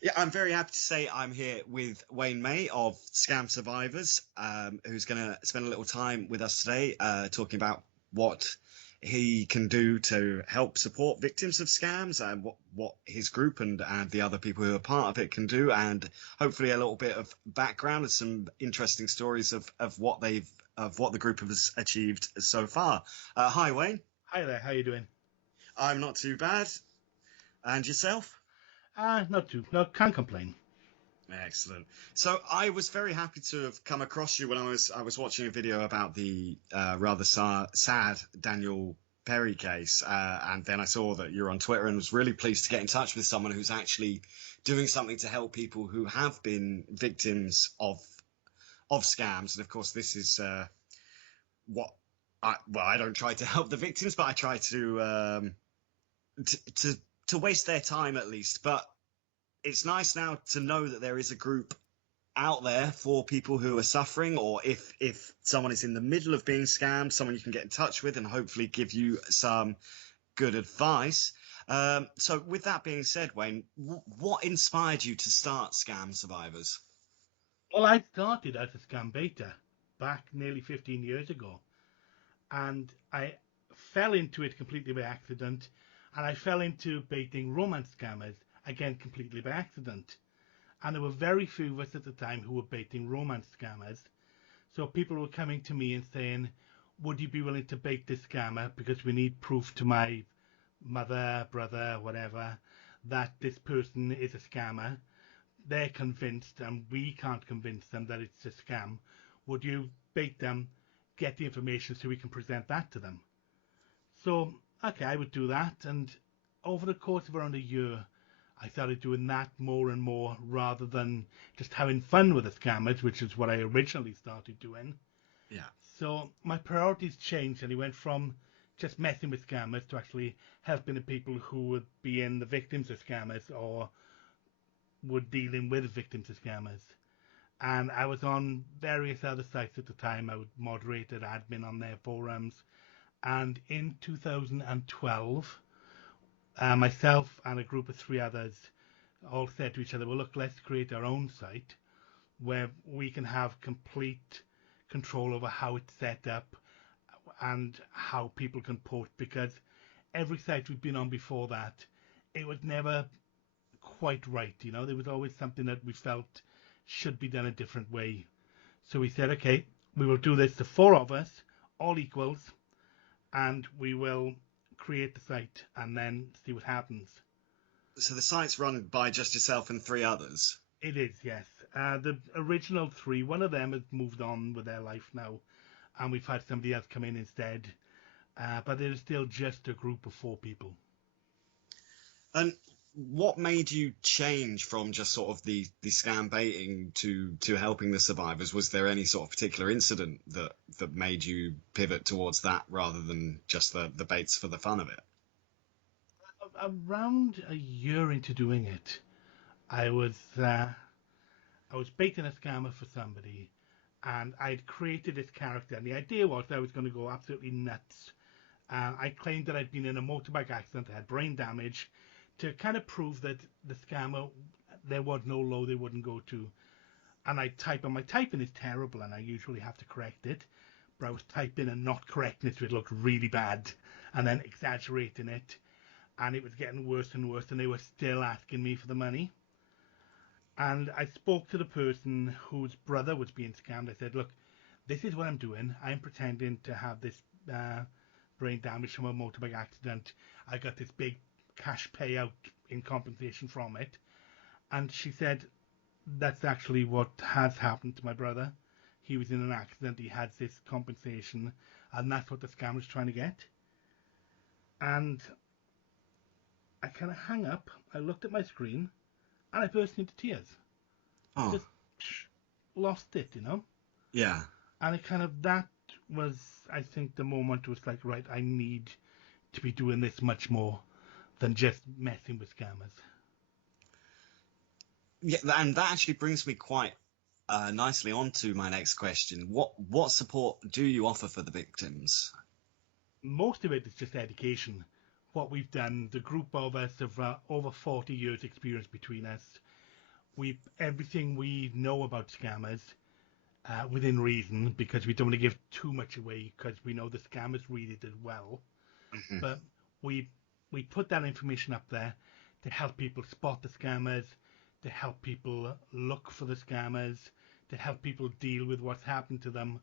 Yeah, I'm very happy to say I'm here with Wayne May of Scam Survivors, who's going to spend a little time with us today, talking about what he can do to help support victims of scams, and what his group and the other people who are part of it can do, and hopefully a little bit of background and some interesting stories of what the group has achieved so far. Hi, Wayne. Hi there, how you doing? I'm not too bad. And yourself? Can't complain. Excellent. So I was very happy to have come across you when I was watching a video about the rather sad Daniel Perry case, and then I saw that you're on Twitter and was really pleased to get in touch with someone who's actually doing something to help people who have been victims of scams. And of course, this is what I don't try to help the victims, but I try to waste their time at least. But it's nice now to know that there is a group out there for people who are suffering, or if someone is in the middle of being scammed, someone you can get in touch with and hopefully give you some good advice. So with that being said, Wayne, what inspired you to start Scam Survivors? Well, I started as a scam beta back nearly 15 years ago, and I fell into it completely by accident, and I fell into baiting romance scammers, again, completely by accident. And there were very few of us at the time who were baiting romance scammers. So people were coming to me and saying, would you be willing to bait this scammer because we need proof to my mother, brother, whatever, that this person is a scammer. They're convinced and we can't convince them that it's a scam. Would you bait them, get the information so we can present that to them? So, okay, I would do that. And over the course of around a year, I started doing that more and more rather than just having fun with the scammers, which is what I originally started doing. Yeah. So my priorities changed, and it went from just messing with scammers to actually helping the people who would be in the victims of scammers or were dealing with victims of scammers. And I was on various other sites at the time. I would moderate an admin on their forums. And in 2012, myself and a group of three others all said to each other, well, look, let's create our own site where we can have complete control over how it's set up and how people can post, because every site we've been on before that, it was never quite right. There was always something that we felt should be done a different way. So we said, okay, we will do this, the four of us, all equals, and we will create the site and then see what happens. So the site's run by just yourself and three others? It is, yes. The original three, one of them has moved on with their life now, and we've had somebody else come in instead. But it is still just a group of four people. And what made you change from just sort of the scam baiting to helping the survivors? Was there any sort of particular incident that made you pivot towards that rather than just the baits for the fun of it? Around a year into doing it, I was baiting a scammer for somebody, and I'd created this character, and the idea was that I was going to go absolutely nuts. I claimed that I'd been in a motorbike accident, I had brain damage, to kind of prove that the scammer, there was no low they wouldn't go to. And I type, and my typing is terrible, and I usually have to correct it. But I was typing and not correcting it, so it looked really bad, and then exaggerating it, and it was getting worse and worse, and they were still asking me for the money. And I spoke to the person whose brother was being scammed. I said, look, this is what I'm doing. I'm pretending to have this brain damage from a motorbike accident. I got this big cash payout in compensation from it. And she said, that's actually what has happened to my brother. He was in an accident. He had this compensation. And that's what the scam was trying to get. And I kind of hung up. I looked at my screen. And I burst into tears. Oh, Just lost it, yeah. And that was, I think, the moment was like, right, I need to be doing this much more than just messing with scammers. Yeah, and that actually brings me quite nicely on to my next question. What support do you offer for the victims? Most of it is just education. what we've done, the group of us have over 40 years experience between us. Everything we know about scammers, within reason, because we don't want to give too much away, because we know the scammers read it as well. Mhm. But we put that information up there to help people spot the scammers, to help people look for the scammers, to help people deal with what's happened to them.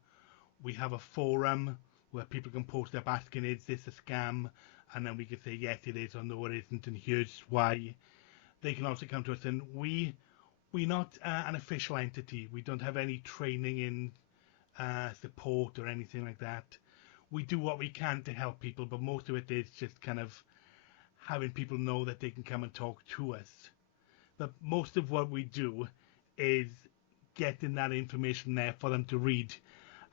We have a forum where people can post up asking, is this a scam? And then we can say, yes, it is, or no, it isn't, and here's why. They can also come to us, and we're not an official entity. We don't have any training in support or anything like that. We do what we can to help people, but most of it is just kind of having people know that they can come and talk to us. But most of what we do is getting that information there for them to read.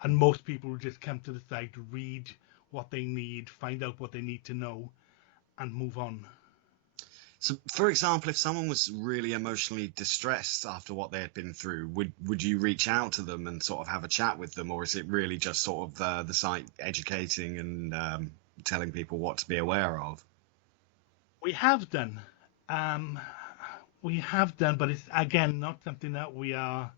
And most people will just come to the site, read what they need, find out what they need to know, and move on. So, for example, if someone was really emotionally distressed after what they had been through, would you reach out to them and sort of have a chat with them, or is it really just sort of the site educating and telling people what to be aware of? We have done. But it's, again, not something that we are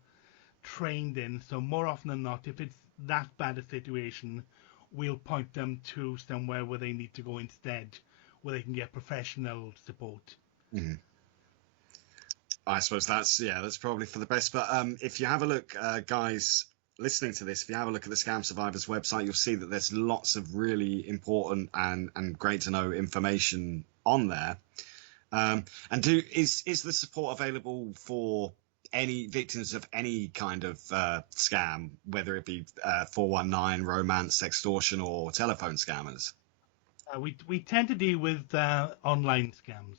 trained in. So more often than not, if it's that bad a situation, we'll point them to somewhere where they need to go instead, where they can get professional support. Mhm. I suppose that's probably for the best. But if you have a look, guys listening to this, if you have a look at the Scam Survivors website, you'll see that there's lots of really important and great to know information on there. And is the support available for any victims of any kind of scam, whether it be 419, romance, extortion, or telephone scammers? We tend to deal with online scams.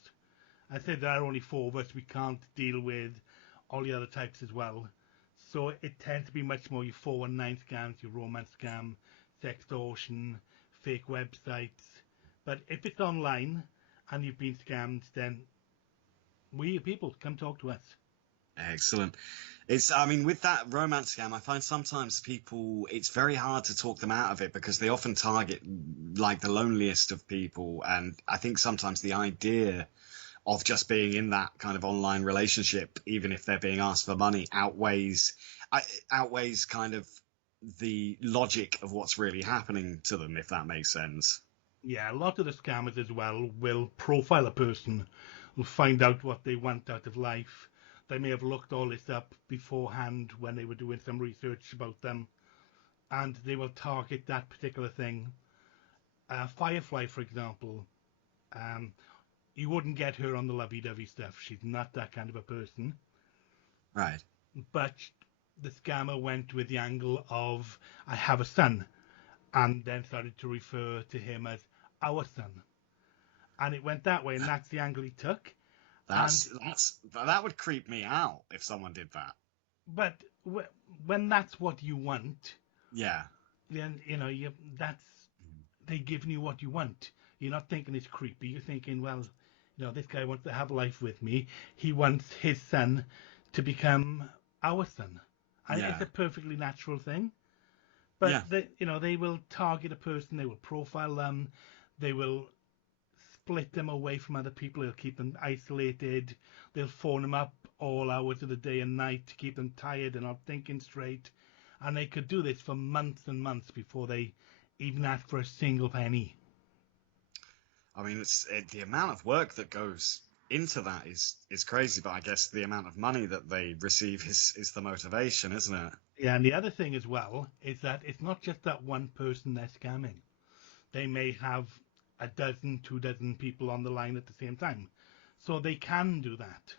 I said there are only 4 of us. We can't deal with all the other types as well. So it tends to be much more your 419 scams, your romance scam, sextortion, fake websites. But if it's online and you've been scammed, then we people come talk to us. Excellent. I mean, with that romance scam, I find sometimes people, it's very hard to talk them out of it because they often target like the loneliest of people. And I think sometimes the idea of just being in that kind of online relationship, even if they're being asked for money, outweighs kind of the logic of what's really happening to them, if that makes sense. Yeah, a lot of the scammers as well will profile a person, will find out what they want out of life. They may have looked all this up beforehand when they were doing some research about them, and they will target that particular thing. Firefly, for example, um, you wouldn't get her on the lovey-dovey stuff. She's not that kind of a person. Right. But the scammer went with the angle of, I have a son, and then started to refer to him as our son. And it went that way, and that's the angle he took. That would creep me out if someone did that. But when that's what you want, Yeah. then they giving you what you want. You're not thinking it's creepy. You're thinking, well, this guy wants to have life with me. He wants his son to become our son, and Yeah. it's a perfectly natural thing. But Yeah. they will target a person. They will profile them. They will split them away from other people. They'll keep them isolated. They'll phone them up all hours of the day and night to keep them tired and not thinking straight. And they could do this for months and months before they even ask for a single penny. I mean, the amount of work that goes into that is crazy, but I guess the amount of money that they receive is the motivation, isn't it? Yeah, and the other thing as well is that it's not just that one person they're scamming. They may have a dozen, 2 dozen people on the line at the same time. So they can do that.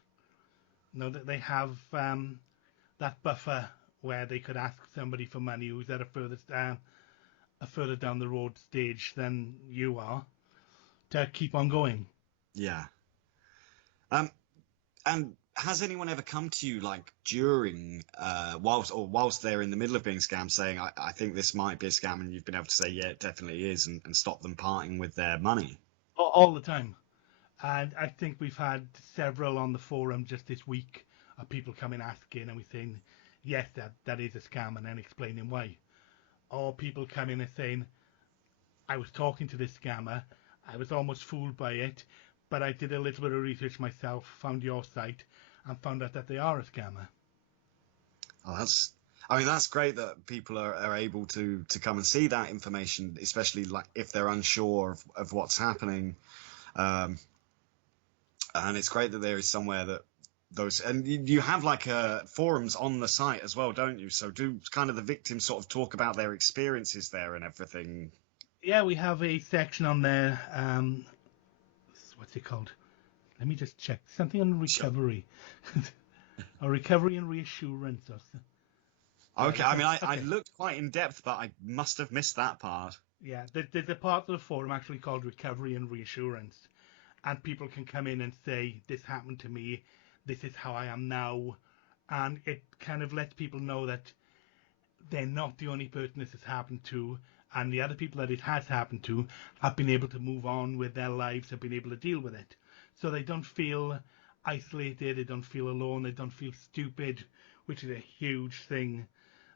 That they have that buffer where they could ask somebody for money who's at a further down the road stage than you are to keep on going. Yeah. And has anyone ever come to you like during whilst they're in the middle of being scammed saying, I think this might be a scam, and you've been able to say, yeah, it definitely is, and stop them parting with their money? All the time. And I think we've had several on the forum just this week of people coming asking, and we're saying, yes, that is a scam, and then explaining why. Or people coming and saying, I was talking to this scammer, I was almost fooled by it, but I did a little bit of research myself, found your site, and found out that they are a scammer. Oh, that's great that people are able to come and see that information, especially like if they're unsure of what's happening. Um, and it's great that there is somewhere that those, and you have like forums on the site as well, don't you? So do kind of the victims sort of talk about their experiences there and everything? Yeah, we have a section on there. What's it called? Let me just check. Something on Sure. recovery. Or recovery and reassurance. Okay, I mean, I Okay. looked quite in depth, but I must have missed that part. Yeah, there's a part of the forum actually called recovery and reassurance. And people can come in and say, this happened to me, this is how I am now. And it kind of lets people know that they're not the only person this has happened to, and the other people that it has happened to have been able to move on with their lives, have been able to deal with it. So they don't feel isolated, they don't feel alone, they don't feel stupid, which is a huge thing,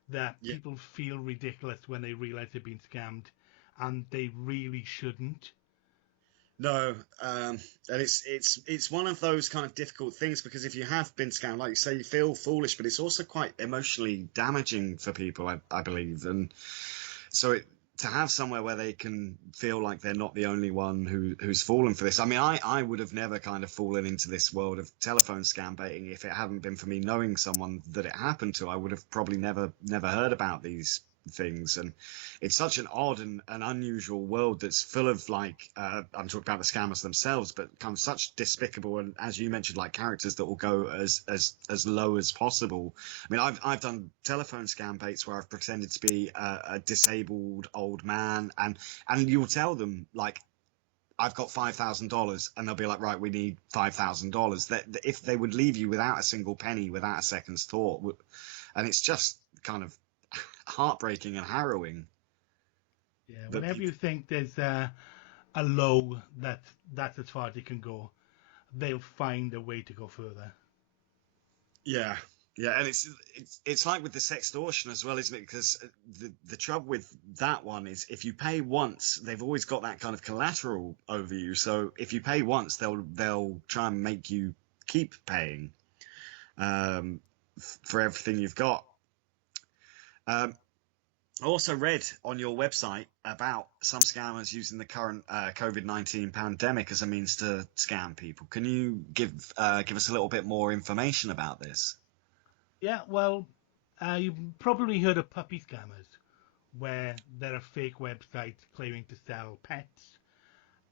that Yeah. people feel ridiculous when they realize they've been scammed, and they really shouldn't. No, and it's one of those kind of difficult things because if you have been scammed, like you say, you feel foolish, but it's also quite emotionally damaging for people, I believe, and so to have somewhere where they can feel like they're not the only one who's fallen for this. I mean, I would have never kind of fallen into this world of telephone scam baiting if it hadn't been for me knowing someone that it happened to. I would have probably never heard about these things, and it's such an odd and unusual world that's full of like I'm talking about the scammers themselves, but kind of such despicable and, as you mentioned, like characters that will go as low as possible. I mean, I've done telephone scam baits where I've pretended to be a disabled old man, and you'll tell them like, I've got $5,000, and they'll be like, right, we need $5,000. That if they would leave you without a single penny, without a second's thought, and it's just kind of heartbreaking and harrowing. Yeah, That whenever people, you think there's a low that's as far as it can go, they'll find a way to go further. yeah, yeah, and it's like with the sextortion as well, isn't it? Because the trouble with that one is if you pay once, they've always got that kind of collateral over you. So if you pay once, they'll try and make you keep paying for everything you've got. Um, I also read on your website about some scammers using the current COVID-19 pandemic as a means to scam people. Can you give us a little bit more information about this? Yeah, well, you've probably heard of puppy scammers, where there are fake websites claiming to sell pets,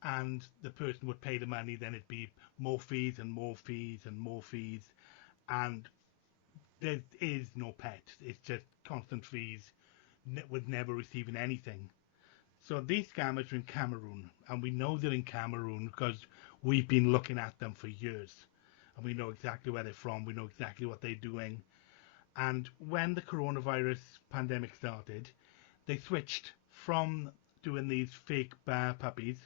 and the person would pay the money, then it'd be more fees and more fees and more fees, and there is no pet. It's just constant fees with never receiving anything. So these scammers are in Cameroon, and we know they're in Cameroon because we've been looking at them for years, and we know exactly where they're from. We know exactly what they're doing. And when the coronavirus pandemic started, they switched from doing these fake bear puppies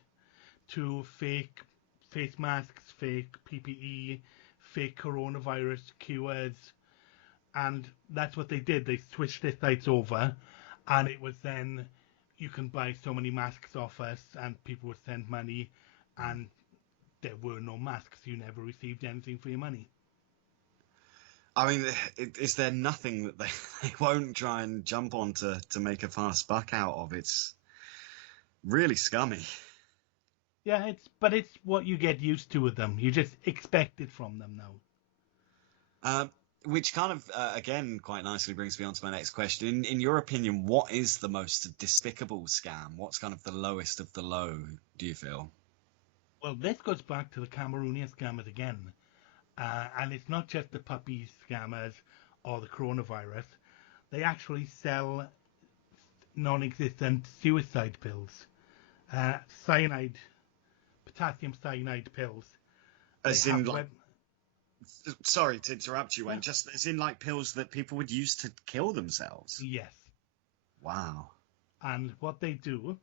to fake face masks, fake PPE, fake coronavirus cures, and that's what they did. They switched their sites over, and it was then you can buy so many masks off us, and people would send money, and there were no masks. You never received anything for your money. I mean, is there nothing that they won't try and jump on to make a fast buck out of? It's really scummy. Yeah, it's what you get used to with them. You just expect it from them now. Which kind of, again, quite nicely brings me on to my next question. In your opinion, what is the most despicable scam? What's kind of the lowest of the low, do you feel? Well, this goes back to the Cameroonian scammers again. And it's not just the puppy scammers or the coronavirus. They actually sell non-existent suicide pills, cyanide, potassium cyanide pills. They As in, have like, web. sorry to interrupt you, Yeah. Wayne, just as in like pills that people would use to kill themselves. Yes. Wow. And what they do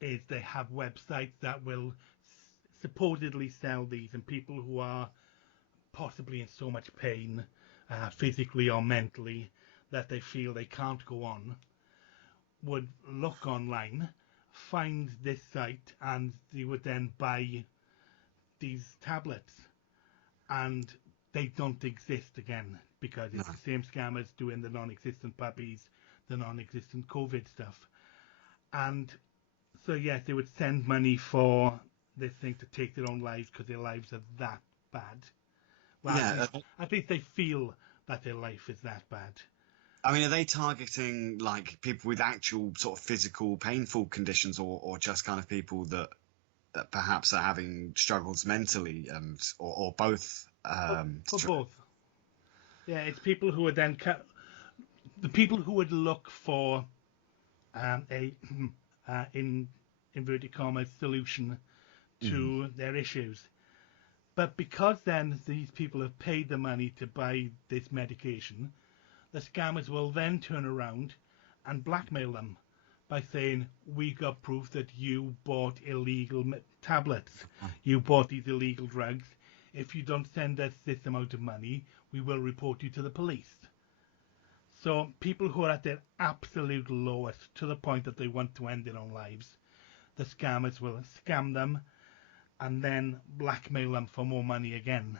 is they have websites that will supposedly sell these, and people who are possibly in so much pain, physically or mentally, that they feel they can't go on, would look online, find this site and they would then buy these tablets, and they don't exist again because No. it's the same scammers doing the non-existent puppies, the non-existent COVID stuff. And so, yes, they would send money for this thing to take their own lives because their lives are that bad. Well, Yeah. at least they feel that their life is that bad. I mean, are they targeting like people with actual sort of physical, painful conditions, or just kind of people that perhaps are having struggles mentally, and or both? For both. Yeah, it's people who would then the people who would look for a in inverted commas solution to their issues. But because then these people have paid the money to buy this medication, the scammers will then turn around and blackmail them by saying, we got proof that you bought illegal tablets. You bought these illegal drugs. If you don't send us this amount of money, we will report you to the police. So people who are at their absolute lowest, to the point that they want to end their own lives, the scammers will scam them and then blackmail them for more money again.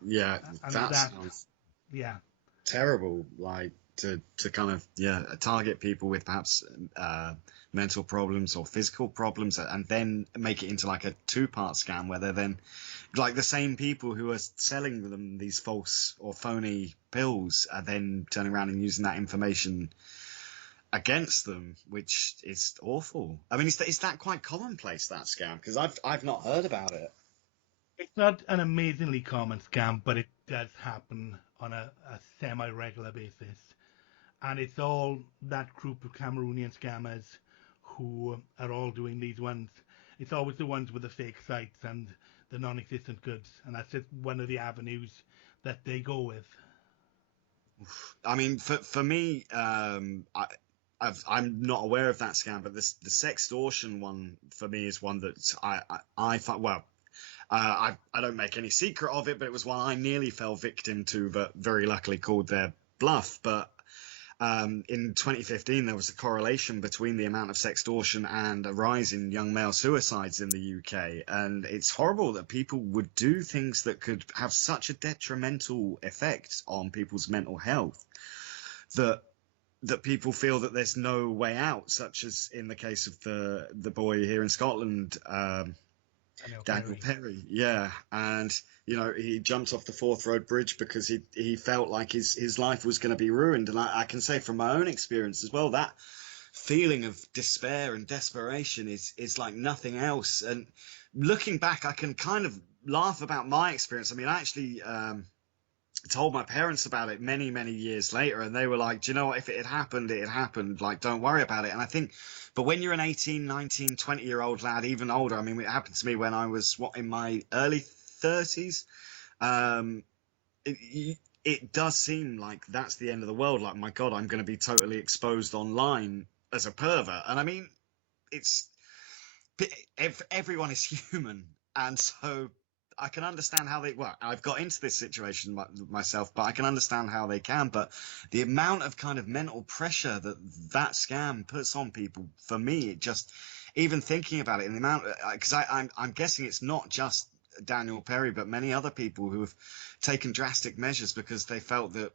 Yeah, And that sounds yeah, terrible. Like to kind of target people with perhaps mental problems or physical problems, and then make it into like a two-part scam where they're then like the same people who are selling them these false or phony pills are then turning around and using that information against them, which is awful. I mean, is that quite commonplace, that scam? Because I've not heard about it. it's not an amazingly common scam, but it does happen on a semi-regular basis. And it's all that group of Cameroonian scammers who are all doing these ones. It's always the ones with the fake sites and the non-existent goods, and that's just one of the avenues that they go with. I mean, for me, I'm not aware of that scam, but the Sextortion one for me is one that I thought, well, I don't make any secret of it, but it was one I nearly fell victim to, but very luckily called their bluff. But in 2015, there was a correlation between the amount of sextortion and a rise in young male suicides in the UK. And it's horrible that people would do things that could have such a detrimental effect on people's mental health that people feel that there's no way out, such as in the case of the boy here in Scotland, Daniel Perry. Yeah. And he jumped off the Forth Road Bridge because he felt like his life was going to be ruined. And I can say from my own experience as well, that feeling of despair and desperation is like nothing else. And looking back, I can kind of laugh about my experience. I mean, I actually told my parents about it many, many years later, and they were like, do you know what, if it had happened, it had happened. Like, don't worry about it. And I think, but when you're an 18, 19, 20-year-old lad, even older, I mean, it happened to me when I was, in my early 30s, it does seem like that's the end of the world. Like, my God, I'm going to be totally exposed online as a pervert. And I mean, everyone is human. And so I can understand how I've got into this situation myself, but I can understand how they can. But the amount of kind of mental pressure that scam puts on people, for me, it just, even thinking about it, and the amount, because I'm guessing it's not just Daniel Perry, but many other people who have taken drastic measures because they felt that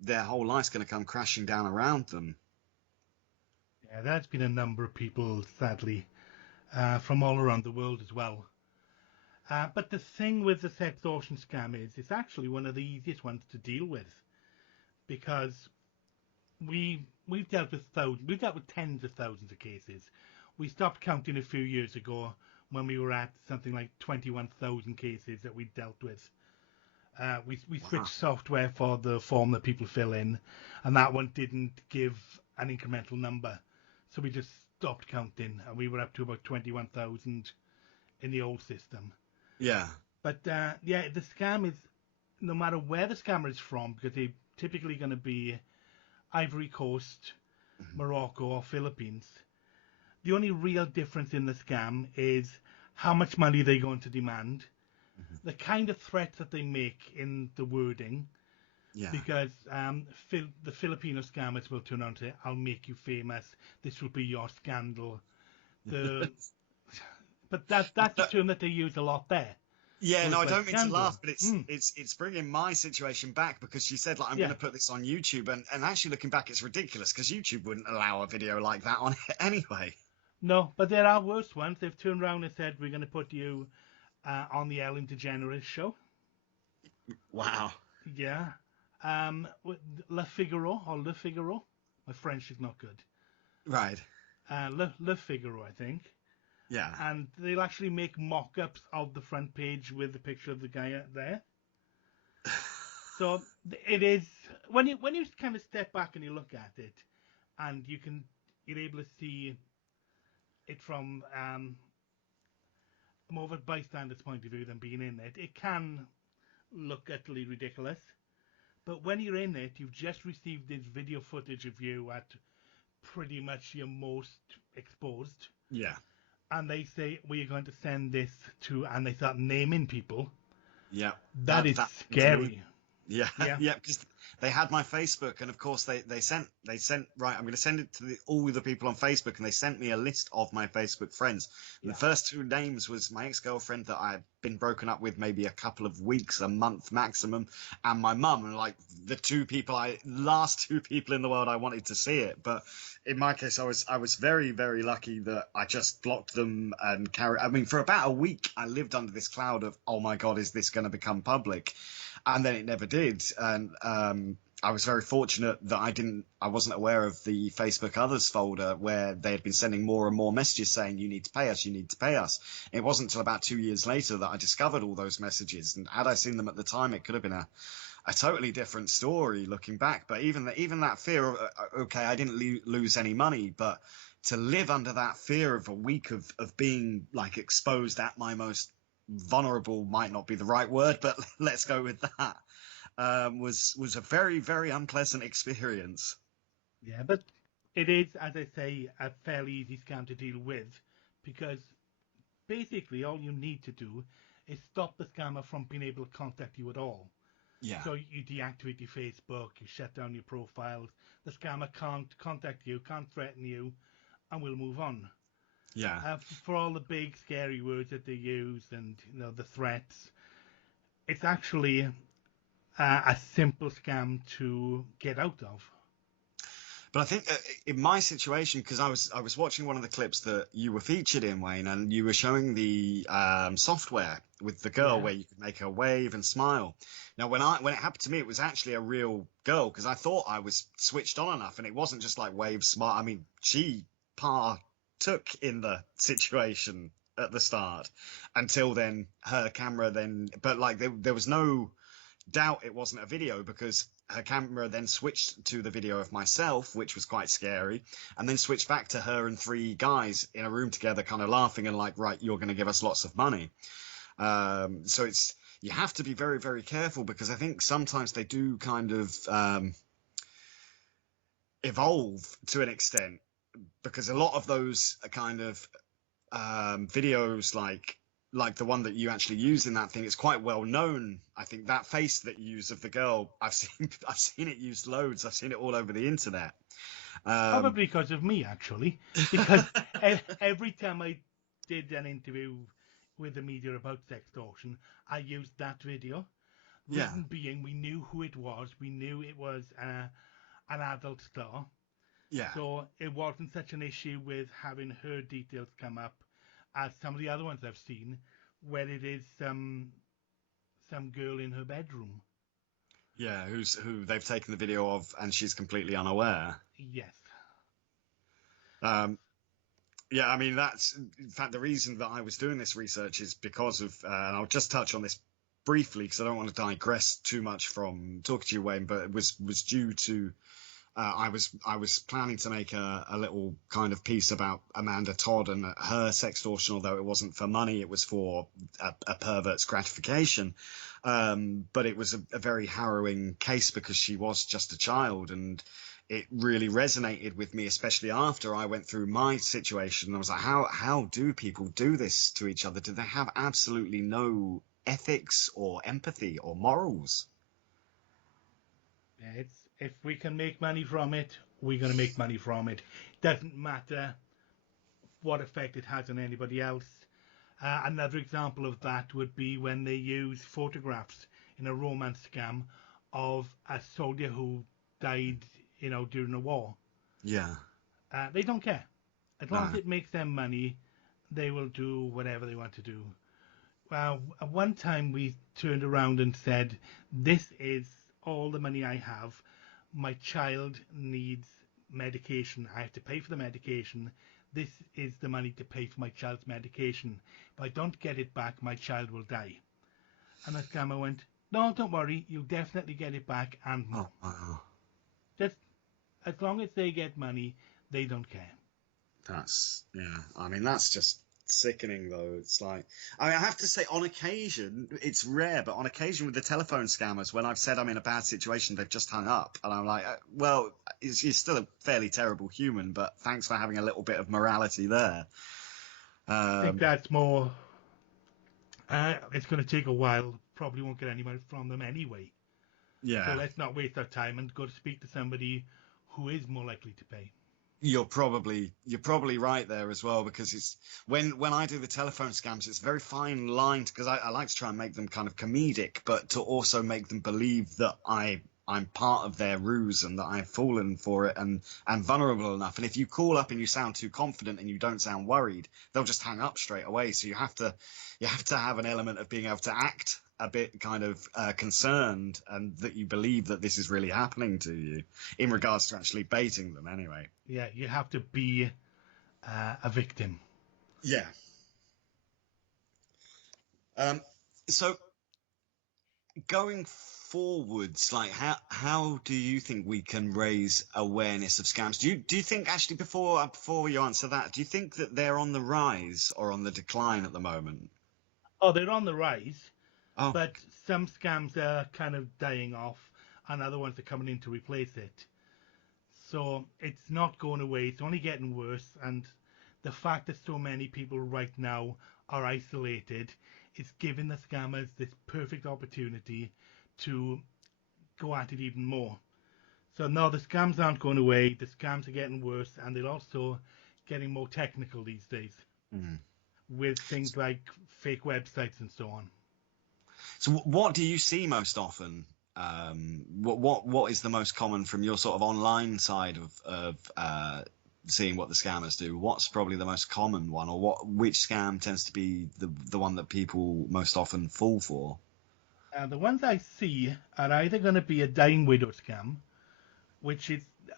their whole life's going to come crashing down around them. Yeah, that's been a number of people, sadly, from all around the world as well. But the thing with the Sextortion scam is it's actually one of the easiest ones to deal with, because we've dealt with tens of thousands of cases. We stopped counting a few years ago when we were at something like 21,000 cases that we dealt with. We switched software for the form that people fill in, and that one didn't give an incremental number, so we just stopped counting, and we were up to about 21,000 in the old system. Yeah. But the scam is, no matter where the scammer is from, because they're typically going to be Ivory Coast, Morocco, or Philippines, the only real difference in the scam is how much money they're going to demand, the kind of threats that they make in the wording. Yeah. Because the Filipino scammers will turn around and say, I'll make you famous, this will be your scandal, the but that's a term that they use a lot there. Yeah, So no, it's I like don't mean to scandal. laugh, but it's bringing my situation back because she said like I'm Yeah. going to put this on YouTube, and actually looking back, it's ridiculous because YouTube wouldn't allow a video like that on it anyway. No, but there are worse ones. They've turned around and said we're going to put you on the Ellen DeGeneres show. Wow. Yeah. Le Figaro or Le Figaro. My French is not good. Right. Le Figaro, I think. Yeah. And they'll actually make mock-ups of the front page with the picture of the guy there. So it is when you kind of step back and you look at it, and you're able to see it from more of a bystander's point of view than being in it. It can look utterly ridiculous, but when you're in it, you've just received this video footage of you at pretty much your most exposed. Yeah. And they say, we're going to send this to, and they start naming people. Yeah. That is scary. Yeah, Yeah. yeah, because they had my Facebook, and of course they sent right. I'm going to send it to all the people on Facebook, and they sent me a list of my Facebook friends. And the first two names was my ex-girlfriend that I had been broken up with maybe a couple of weeks, a month maximum, and my mum, and like the last two people in the world I wanted to see it. But in my case, I was very, very lucky that I just blocked them and carried. I mean, for about a week, I lived under this cloud of, oh my God, is this going to become public? And then it never did. And I was very fortunate that I wasn't aware of the Facebook Others folder where they had been sending more and more messages saying, you need to pay us, you need to pay us. It wasn't until about 2 years later that I discovered all those messages. And had I seen them at the time, it could have been a totally different story looking back. But even that fear of, okay, I didn't lose any money, but to live under that fear of a week of being like exposed at my most vulnerable might not be the right word, but let's go with that, was a very, very unpleasant experience. Yeah, but it is, as I say, a fairly easy scam to deal with, because basically all you need to do is stop the scammer from being able to contact you at all. Yeah. So you deactivate your Facebook, you shut down your profiles, the scammer can't contact you, can't threaten you, and we'll move on. Yeah. For all the big scary words that they use and the threats, it's actually a simple scam to get out of. But I think in my situation, because I was watching one of the clips that you were featured in, Wayne, and you were showing the software with the girl where you could make her wave and smile. Now, when it happened to me, it was actually a real girl, because I thought I was switched on enough, and it wasn't just like wave, smile. I mean, she partook in the situation at the start until then her camera but like there was no doubt it wasn't a video, because her camera then switched to the video of myself, which was quite scary, and then switched back to her and three guys in a room together kind of laughing and like, right, you're going to give us lots of money. So you have to be very, very careful, because I think sometimes they do kind of evolve to an extent, because a lot of those kind of videos like the one that you actually use in that thing, it's quite well known. I think that face that you use of the girl, I've seen it used loads. I've seen it all over the internet. Probably because of me, actually, because every time I did an interview with the media about Sextortion, I used that video. Reason being, we knew who it was. We knew it was an adult star. Yeah. So it wasn't such an issue with having her details come up as some of the other ones I've seen, where it is some girl in her bedroom. Yeah, who they've taken the video of, and she's completely unaware. Yes. Yeah, I mean, that's in fact the reason that I was doing this research is because of, and I'll just touch on this briefly because I don't want to digress too much from talking to you, Wayne, but it was due to I was planning to make a little kind of piece about Amanda Todd and her sextortion, although it wasn't for money, it was for a pervert's gratification. But it was a very harrowing case because she was just a child, and it really resonated with me, especially after I went through my situation. I was like, how do people do this to each other? Do they have absolutely no ethics or empathy or morals? Yeah, if we can make money from it, we're going to make money from it. Doesn't matter what effect it has on anybody else. Another example of that would be when they use photographs in a romance scam of a soldier who died, during the war. Yeah. They don't care. As long No. as it makes them money, they will do whatever they want to do. Well, at one time we turned around and said, this is all the money I have. My child needs medication. I have to pay for the medication. This is the money to pay for my child's medication. If I don't get it back, my child will die. And the scammer went, no, don't worry. You'll definitely get it back and more. Oh, wow. Just as long as they get money, they don't care. Yeah. I mean, that's just sickening, though. It's like, I have to say, on occasion, it's rare, but on occasion with the telephone scammers, when I've said I'm in a bad situation, they've just hung up. And I'm like, well, you're still a fairly terrible human, but thanks for having a little bit of morality there. I think that's more... it's going to take a while. Probably won't get any money from them anyway. Yeah. So let's not waste our time and go to speak to somebody who is more likely to pay. You're probably right there as well, because it's when I do the telephone scams, it's a very fine line, because I like to try and make them kind of comedic, but to also make them believe that I'm part of their ruse and that I've fallen for it and vulnerable enough. And if you call up and you sound too confident and you don't sound worried, they'll just hang up straight away. So you have to have an element of being able to act a bit kind of concerned, and that you believe that this is really happening to you, in regards to actually baiting them anyway. Yeah, you have to be a victim. Yeah. So going forwards, like how do you think we can raise awareness of scams? Do you think, actually, before you answer that, do you think that they're on the rise or on the decline at the moment? Oh, they're on the rise. Oh. But some scams are kind of dying off, and other ones are coming in to replace it. So it's not going away. It's only getting worse. And the fact that so many people right now are isolated is giving the scammers this perfect opportunity to go at it even more. So no, the scams aren't going away. The scams are getting worse, and they're also getting more technical these days, with things like fake websites and so on. So what do you see most often? What is the most common from your sort of online side of seeing what the scammers do? What's probably the most common one, or which scam tends to be the one that people most often fall for? The ones I see are either going to be a dying widow scam, which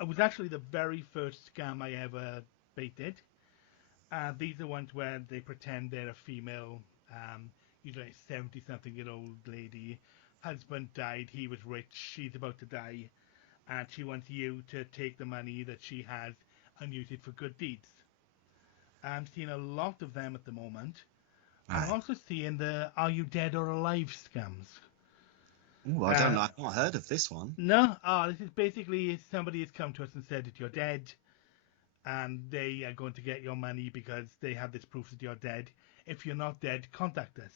was actually the very first scam I ever baited. These are ones where they pretend they're a female, usually a 70-something-year-old lady. Husband died, he was rich, she's about to die, and she wants you to take the money that she has and use it for good deeds. I'm seeing a lot of them at the moment. Right. I'm also seeing the "Are you dead or alive" scams. Ooh, I don't know. I've not heard of this one. No, this is basically somebody has come to us and said that you're dead, and they are going to get your money because they have this proof that you're dead. If you're not dead, contact us.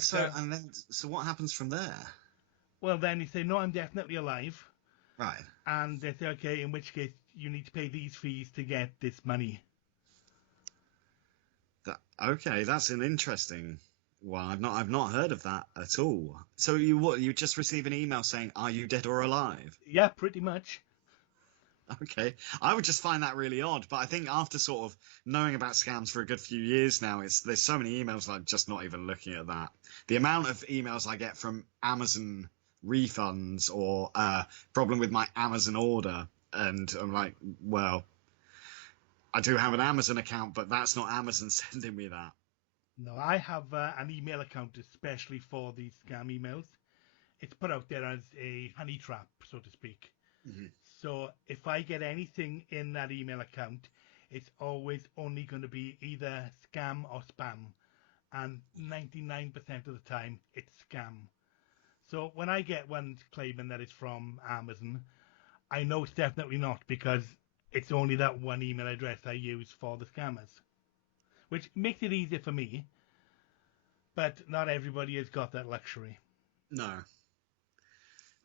So what happens from there? Well, then you say, no, I'm definitely alive. Right. And they say, okay, in which case you need to pay these fees to get this money. Okay, that's an interesting one. I've not heard of that at all. So you just receive an email saying, "Are you dead or alive?" Yeah, pretty much. Okay, I would just find that really odd, but I think after sort of knowing about scams for a good few years now, there's so many emails I'm just not even looking at that. The amount of emails I get from Amazon refunds or problem with my Amazon order, and I'm like, well, I do have an Amazon account, but that's not Amazon sending me that. No, I have an email account especially for these scam emails. It's put out there as a honey trap, so to speak. Mm-hmm. So if I get anything in that email account, it's always only going to be either scam or spam. And 99% of the time, it's scam. So when I get one claiming that it's from Amazon, I know it's definitely not, because it's only that one email address I use for the scammers. Which makes it easier for me, but not everybody has got that luxury. No.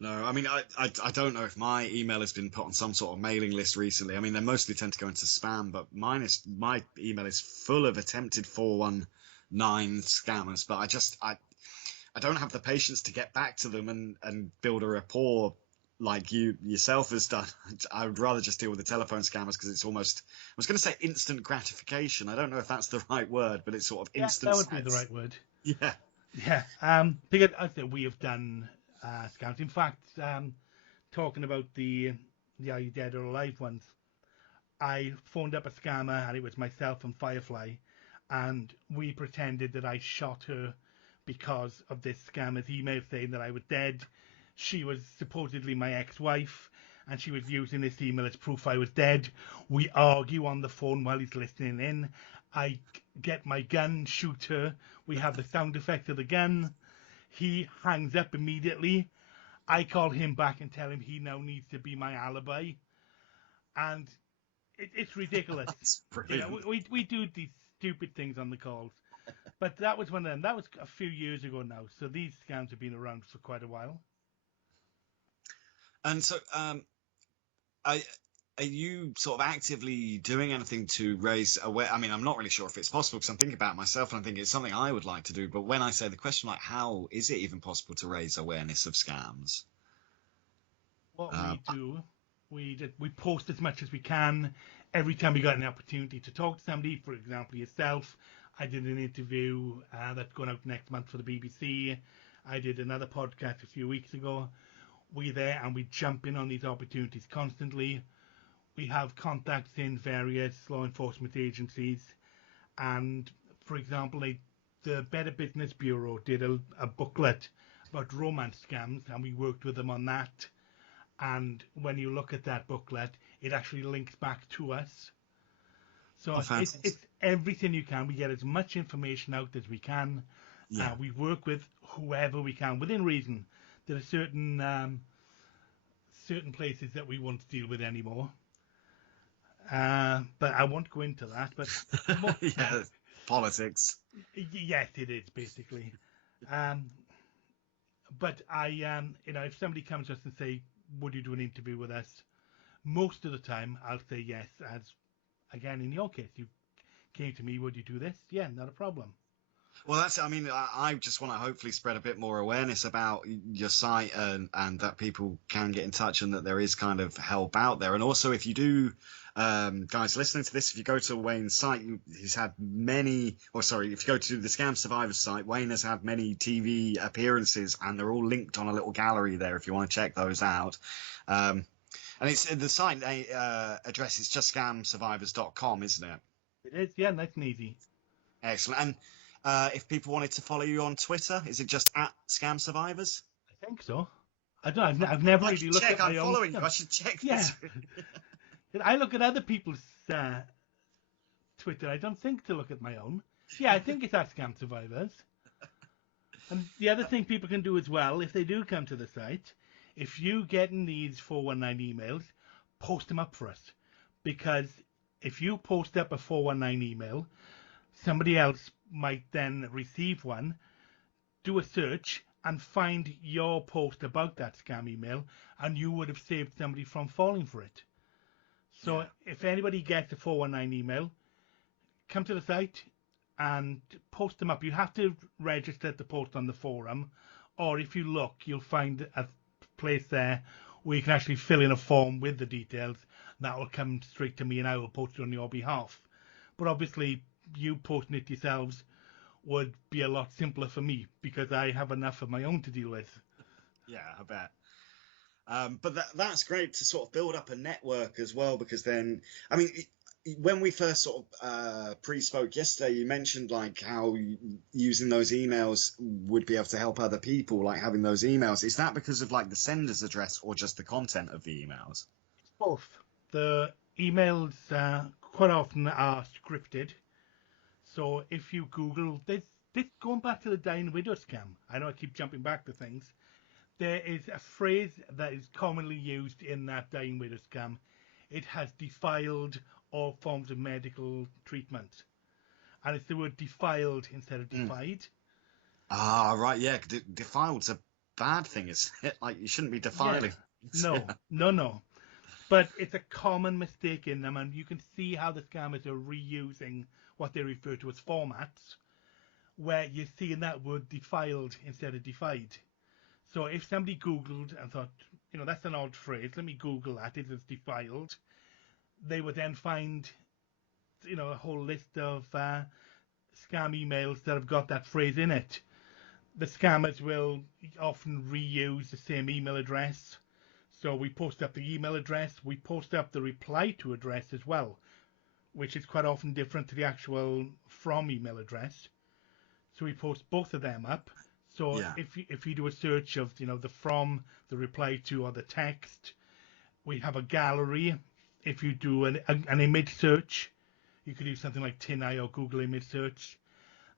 No, I mean, I don't know if my email has been put on some sort of mailing list recently. I mean, they mostly tend to go into spam, but my email is full of attempted 419 scammers. But I don't have the patience to get back to them and build a rapport like you yourself has done. I would rather just deal with the telephone scammers because it's almost, I was going to say instant gratification. I don't know if that's the right word, but it's sort of Yeah, instant. that would be the right word. Yeah. Yeah, because I think we have done scams. In fact, talking about the Are You Dead or Alive ones, I phoned up a scammer and it was myself and Firefly, and we pretended that I shot her because of this scammer's email saying that I was dead. She was supposedly my ex-wife, and she was using this email as proof I was dead. We argue on the phone while he's listening in. I get my gun, shoot her. We have the sound effect of the gun. He hangs up immediately. I call him back and tell him he now needs to be my alibi. And it's ridiculous. That's You know, brilliant. we do these stupid things on the calls. But that was one of them. That was a few years ago now. So these scams have been around for quite a while. And so, I, are you sort of actively doing anything to raise aware? I mean, I'm not really sure if it's possible because I'm thinking about myself and I'm thinking it's something I would like to do. But when I say the question, like, how is it even possible to raise awareness of scams? What Um, we do, we post as much as we can. Every time we got an opportunity to talk to somebody, for example, yourself, I did an interview that's going out next month for the BBC. I did another podcast a few weeks ago. We're there and we jump in on these opportunities constantly. We have contacts in various law enforcement agencies, and for example, the Better Business Bureau did a booklet about romance scams, and we worked with them on that. And when you look at that booklet, it actually links back to us. So offenses. it's everything you can. We get as much information out as we can. Yeah. We work with whoever we can within reason. There are certain places that we won't deal with anymore. But I won't go into that. But Yeah. Politics. yes, it is basically. Um, but if somebody comes to us and say, "Would you do an interview with us?" Most of the time, I'll say yes. As again, in your case, you came to me, "Would you do this?" Yeah, not a problem. Well, I mean, I just want to hopefully spread a bit more awareness about your site and that people can get in touch and that there is kind of help out there. And also, if you do, guys listening to this, if you go to Wayne's site, he's had many, or sorry, if you go to the Scam Survivors site, Wayne has had many TV appearances and they're all linked on a little gallery there if you want to check those out. And it's the site address is just scamsurvivors.com, isn't it? It is, yeah, nice and easy. Excellent. And if people wanted to follow you on Twitter, is it just at Scam Survivors? I think so. I don't. I've never I really should looked check. at I'm my own following you. I stuff. should check Yeah, this. I look at other people's Twitter. I don't think to look at my own. Yeah, I think it's at Scam Survivors. And the other thing people can do as well, if they do come to the site, if you get in these 419 emails, post them up for us. Because if you post up a 419 email, somebody else might then receive one, do a search, and find your post about that scam email, and you would have saved somebody from falling for it. So Yeah. if anybody gets a 419 email, come to the site and post them up. You have to register to post on the forum, or if you look, you'll find a place there where you can actually fill in a form with the details. That will come straight to me and I will post it on your behalf. But obviously, you posting it yourselves would be a lot simpler for me because I have enough of my own to deal with. Yeah, I bet. But that's great to sort of build up a network as well, because then, I mean, when we first sort of pre-spoke yesterday, you mentioned like how using those emails would be able to help other people, like having those emails. Is that because of like the sender's address or just the content of the emails? Both. The emails quite often are scripted. So if you Google this going back to the dying widow scam, I know I keep jumping back to things. There is a phrase that is commonly used in that dying widow scam. It has defiled all forms of medical treatment. And it's the word defiled instead of Mm. defied. Ah, right, yeah. Defiled's a bad thing, isn't it? Like, you shouldn't be Yeah. defiling. No, no. But it's a common mistake in them, and you can see how the scammers are reusing what they refer to as formats, where you're seeing that word defiled instead of defied. So if somebody Googled and thought, that's an odd phrase, let me Google that, it is defiled, they would then find, a whole list of scam emails that have got that phrase in it. The scammers will often reuse the same email address. So we post up the email address, we post up the reply to address as well, which is quite often different to the actual from email address. So we post both of them up. So Yeah. if you do a search of the from, the reply to, or the text, we have a gallery. If you do an image search, you could do something like TinEye or Google image search.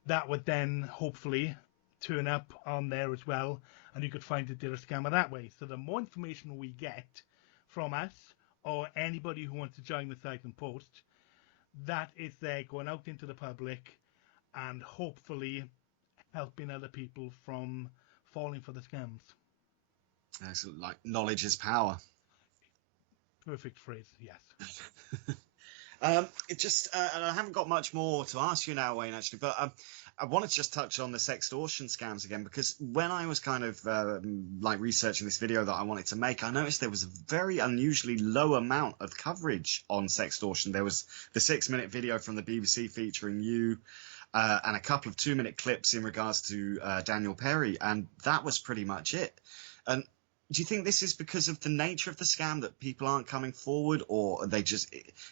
That would then hopefully turn up on there as well, and you could find that they're a scammer that way. So the more information we get from us or anybody who wants to join the site and post, that is there going out into the public and hopefully helping other people from falling for the scams. Excellent. Like, knowledge is power. Perfect phrase, yes. It just, and I haven't got much more to ask you now, Wayne, actually, but I wanted to just touch on the sextortion scams again, because when I was kind of like researching this video that I wanted to make, I noticed there was a very unusually low amount of coverage on sextortion. There was the 6-minute video from the BBC featuring you, and a couple of 2-minute clips in regards to Daniel Perry, and that was pretty much it. And do you think this is because of the nature of the scam that people aren't coming forward, or are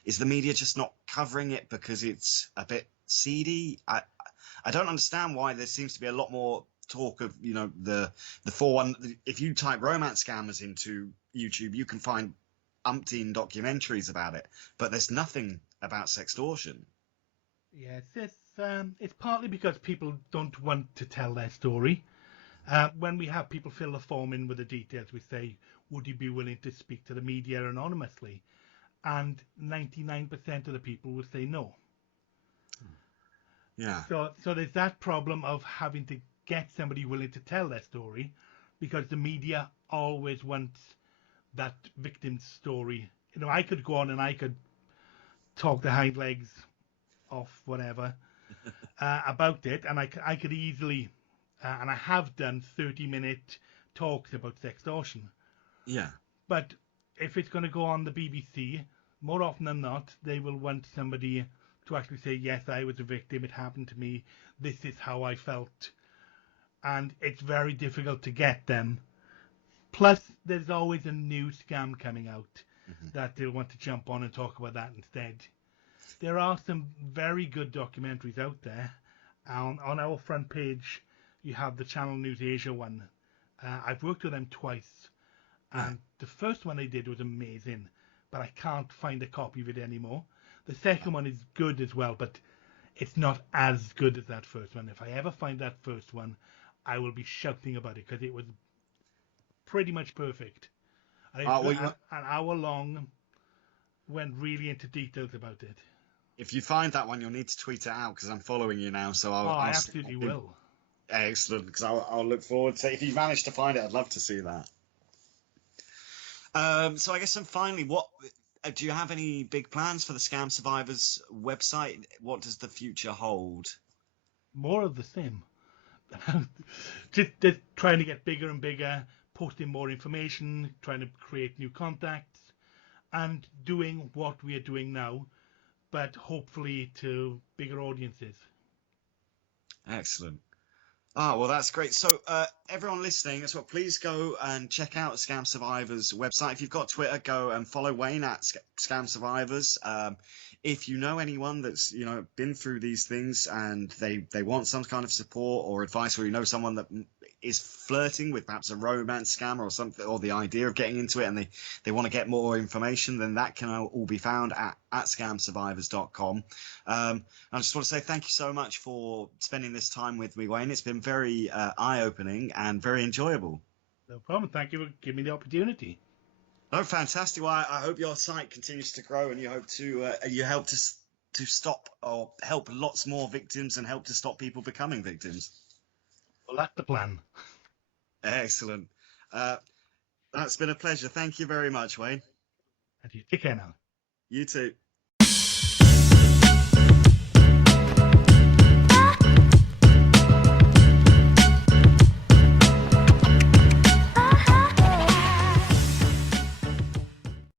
is the media just not covering it because it's a bit seedy? I don't understand why there seems to be a lot more talk of, the 4-1. If you type romance scammers into YouTube, you can find umpteen documentaries about it, but there's nothing about sextortion. Yes, it's partly because people don't want to tell their story. When we have people fill the form in with the details, we say, would you be willing to speak to the media anonymously? And 99% of the people will say no. Yeah. So there's that problem of having to get somebody willing to tell their story, because the media always wants that victim's story. I could go on and I could talk the hind legs off whatever about it, and I could easily... and I have done 30-minute talks about sextortion. Yeah. But if it's going to go on the BBC, more often than not, they will want somebody to actually say, yes, I was a victim, it happened to me, this is how I felt. And it's very difficult to get them. Plus, there's always a new scam coming out that they'll want to jump on and talk about that instead. There are some very good documentaries out there. On our front page, you have the Channel News Asia one. I've worked with them twice, and the first one they did was amazing, but I can't find a copy of it anymore. The second one is good as well, but it's not as good as that first one. If I ever find that first one, I will be shouting about it, because it was pretty much perfect. And an hour long, went really into details about it. If you find that one, you'll need to tweet it out, because I'm following you now. So I absolutely will. Excellent, because I'll look forward to it. If you manage to find it, I'd love to see that. So I guess, and finally, what do you have any big plans for the Scam Survivors website? What does the future hold? More of the same. just trying to get bigger and bigger, posting more information, trying to create new contacts, and doing what we are doing now, but hopefully to bigger audiences. Excellent. Well, that's great. So everyone listening as well, please go and check out Scam Survivors website. If you've got Twitter, go and follow Wayne at Scam Survivors. If you know anyone that's been through these things and they want some kind of support or advice, or someone that is flirting with perhaps a romance scam or something, or the idea of getting into it, and they want to get more information, then that can all be found at scamsurvivors.com. I just want to say thank you so much for spending this time with me, Wayne. It's been very eye-opening and very enjoyable. No problem. Thank you for giving me the opportunity. Oh, fantastic. Well, I hope your site continues to grow, and you hope to help to stop or help lots more victims and help to stop people becoming victims. Well, that's the plan. Excellent. That's been a pleasure. Thank you very much, Wayne. And you take care now. You too.